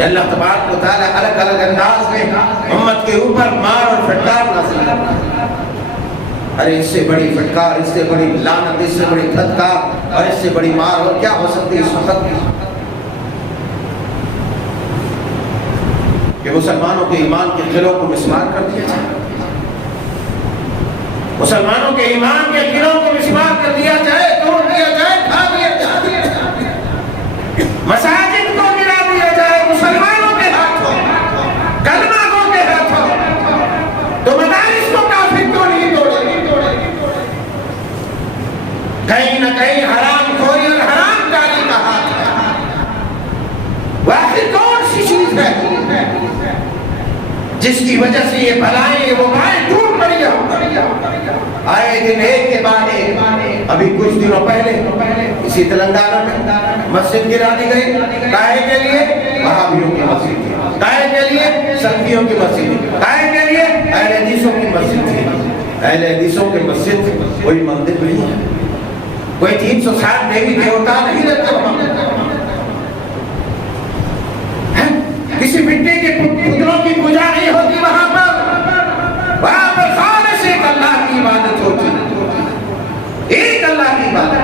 کہ اللہ تبارک و تعالیٰ الگ الگ انداز میں امت کے اوپر مار اور پھٹکار نازل کرتا ہے۔ ارے اس سے بڑی پھٹکار، اس سے بڑی لعنت، اس سے بڑی دھتکار اور اس سے بڑی مار اور کیا ہو سکتی ہے اس وقت کہ مسلمانوں کے ایمان کے قلعوں کو مسمار کر دیا جائے، مسلمانوں کے ایمان کے قلعوں کو مسمار کر دیا جائے، توڑ دیا جائے، کھا دیا جائے، مساجد کو گرا دیا جائے مسلمانوں کے ہاتھوں، کلمہ گو کے ہاتھوں، تو مدارس کو کافر کیوں نہیں توڑے؟ کہیں نہ کہیں حرام خوری اور حرام کاری کا ہاتھ ہے۔ وہ آخر کون سی چیز ہے جس کی وجہ سے یہ بلائیں یہ وبائیں ٹوٹ پڑی ہیں؟ آئے دن ایک کے بعد ایک۔ ابھی کچھ دنوں پہلے اسی تلنگانہ میں مسجد گرا دی گئی، کاہے کے لیے؟ وہابیوں کی مسجد تھی، کاہے کے لیے؟ سلفیوں کی مسجد تھی، کاہے کے لیے؟ اہل حدیثوں کی مسجد تھی۔ اہل حدیثوں کی مسجد کوئی مندر نہیں ہے، کوئی 360 دیوی دیوتا نہیں رہتے وہاں، کسی مٹی کے پتلوں کی پوجا نہیں ہوتی وہاں پر خالص ایک اللہ کی عبادت ہوتی، ایک اللہ کی عبادت۔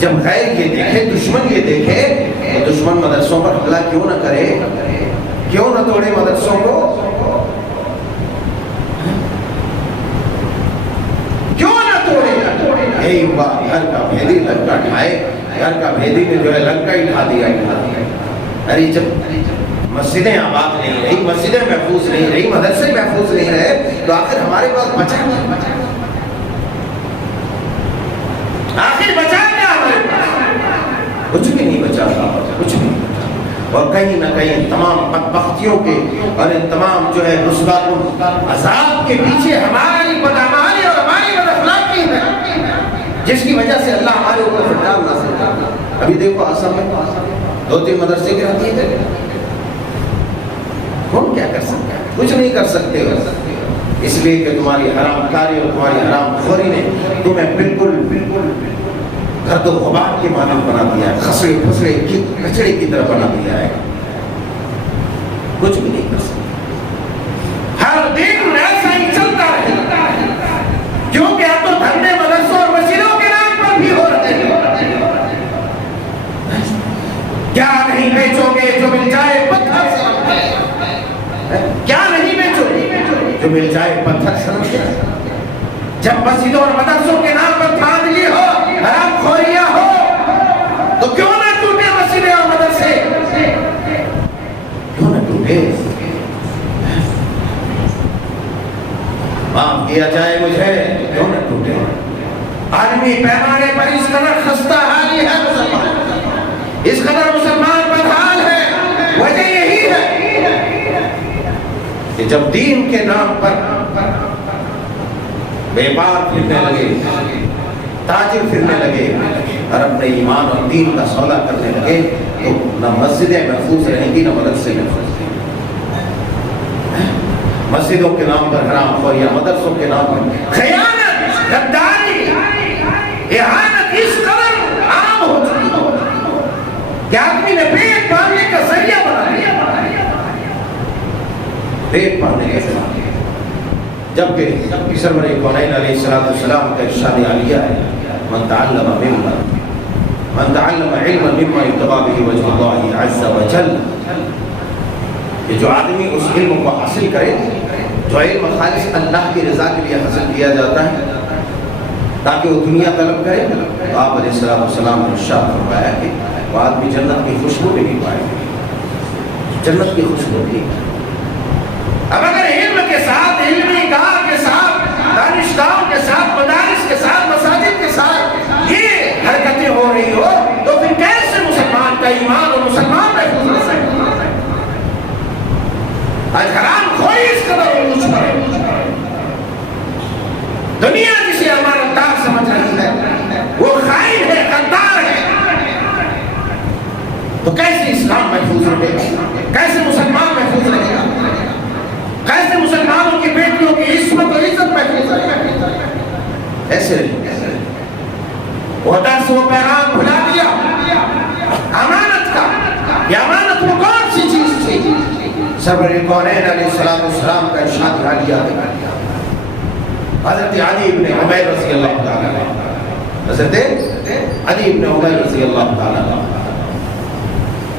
جب غیر یہ دیکھے، دشمن یہ دیکھے تو دشمن مدرسوں پر حملہ کیوں نہ کرے، کیوں نہ توڑے مدرسوں کو، کیوں نہ توڑے؟ یہی ہوا گھر کا بھیدی لنکا ڈھائے، گھر کا بھیدی نے جو ہے لنکا ہی ڈھا دیا۔ ارے جب مسجدیں آباد نہیں رہی، مسجدیں محفوظ نہیں رہی، مدرسے محفوظ نہیں رہے، تو آخر ہمارے پاس بچا کیا؟ آخر بچا کیا ہمارے پاس؟ کچھ بھی نہیں بچا، کچھ بھی نہیں بچا۔ اور کہیں نہ کہیں تمام بدبختیوں کے اور ان تمام جو ہے رسوات عذاب کے پیچھے ہماری بدعمالی اور ہماری بداخلاقی ہے، جس کی وجہ سے اللہ ہمارے اوپر پھٹکار نازل کرتا ہے۔ ابھی دیکھو آسام میں 2-3 مدرسے گرا دیے گئے، کون کیا کر سکتا ہے؟ کچھ نہیں کر سکتے ہو، اس لیے کہ تمہاری حرام کاری اور تمہاری حرام خوری نے تمہیں بالکل گرد و غبار کے مانند بنا دیا ہے، خسرے پھسرے کی کچڑے کی طرح بنا دیا ہے، کچھ بھی نہیں کر سکتے۔ ہر دن ایسا ہی چلتا ہے، کیونکہ اب تو دھندے مدرسوں اور مسجدوں کے نام پر بھی ہو رہے ہیں۔ کیا نہیں بیچو گے جو مل جائے پتھر سے رکھ دے؟ کیا نہیں بیچو گے جو مل جائے پتھر سے رکھ دے؟ جب مسجدوں اور مدرسوں کے نام پر دھاندلی ہو، حرام خوریاں ہو، تو کیوں نہ ٹوٹے مسجدیں اور مدرسے؟ کیوں نہ ٹوٹے؟ معاف کیا جائے مجھے، کیوں نہ ٹوٹے؟ عالمی پیمانے پر اس قدر خستہ حالی ہے مسلمان، اس قدر مسلمان بدحال ہے، وجہ یہی ہے کہ جب دین کے نام پر بیپار پھرنے لگے، تاجر پھرنے لگے اور اپنے ایمان اور دین کا سودا کرنے لگے، تو نہ مسجدیں محفوظ رہیں گی، نہ مدرسے محفوظ رہیں گی۔ مسجدوں کے نام پر حرام خوریاں، مدرسوں کے نام پر خیانت، غداری، اہانت اس قدر عام ہو چکی ہے کہ آدمی نے پیٹ پالنے کا ذریعہ بنا لیا، پیٹ پالنے کا ذریعہ۔ جبکہ سرور کونین علیہ السلام کا ارشاد عالیہ ہے، من تعلم علما مما یبتغى به وجه اللہ عز وجل، کہ جو آدمی اس علم کو حاصل کرے جو علم خالص اللہ کی رضا کے لیے حاصل کیا جاتا ہے تاکہ وہ دنیا طلب کرے، تو آپ علیہ السلام نے ارشاد فرمایا کہ وہ آدمی جنت کی خوشبو بھی نہیں پائے گا، جنت کی خوشبو بھی۔ اب اگر علم کے ساتھ، علمی کار کے ساتھ، دانشگاہوں کے ساتھ، مدارس کے ساتھ، مساجد کے ساتھ یہ حرکتیں ہو رہی ہو، تو پھر کیسے مسلمان کا ایمان اور مسلمان محفوظ رہ سکتے؟ آج حرام خوری اس قدر عروج پر ہے، دنیا جسے امانتدار سمجھ رہی ہے وہ خائن ہے، غدار ہے، تو کیسے اسلام محفوظ رہے گا؟ کیسے مسلمان محفوظ رہے گا؟ کیسے مسلمانوں کی بیٹیوں کی عصمت اور عزت محفوظ رہے گا؟ ایسے وہ درس، وہ پیغام بھلا دیا امانت کا، یہ امانت وہ کون سی چیز تھی؟ سرور کونین علیہ السلام کا ارشاد عالیہ ہے حضرت علی ابن عمیر رضی اللہ تعالیٰ عنہ، حضرت علی ابن عمیر رضی اللہ تعالیٰ عنہ،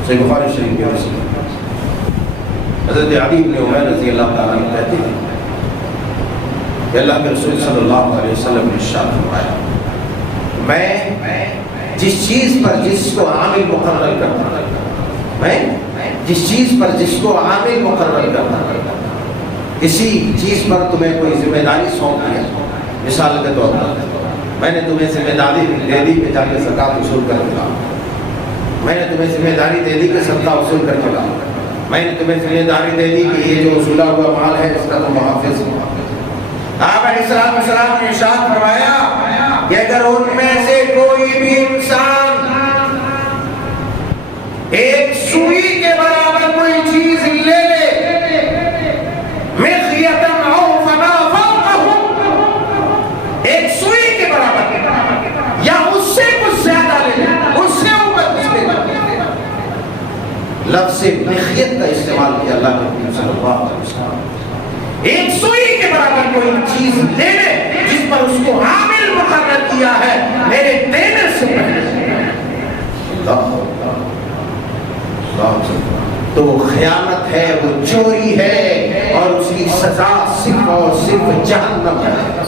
صحیح بخاری شریف کے رسول حضرت علی ابن عمیر رضی اللہ تعالیٰ عنہ کہتے ہیں کہ اللہ کے رسول صلی اللہ علیہ وسلم نے ارشاد فرمایا، میں جس چیز پر جس کو عامل مقرر کرتا، میں جس چیز پر جس کو عامل مقرر کرتا، کسی چیز پر تمہیں کوئی ذمہ داری سونپ دیا، مثال کے طور پر میں نے تمہیں ذمہ داری دے دی کہ جا کے زکوٰۃ وصول کر کے لاؤ، میں نے تمہیں ذمہ داری دے دی کہ صدقہ وصول کر کے لاؤ، میں نے تمہیں ذمہ داری دے دی کہ یہ جو وصولا ہوا مال ہے اس کا تم محافظ ہو۔ آپ علیہ السلام نے ارشاد فرمایا کہ اگر ان میں سے کوئی بھی انسان ایک سوئی کے برابر کوئی چیز لے لے مخیتاً او فما فوقہ، ایک سوئی کے برابر یا اس سے کچھ زیادہ لے لے، اس سے اوپر کچھ لے لے، لفظ مخیت کا استعمال کیا اللہ کے نبی صلی اللہ علیہ وسلم، ایک سوئی کے برابر کوئی چیز لے لے جس پر اس کو عامل مقرر کیا ہے میرے دینے سے پہلے، تو وہ خیانت ہے، وہ چوری ہے، اور اس کی سزا صرف اور صرف جہنم ہے۔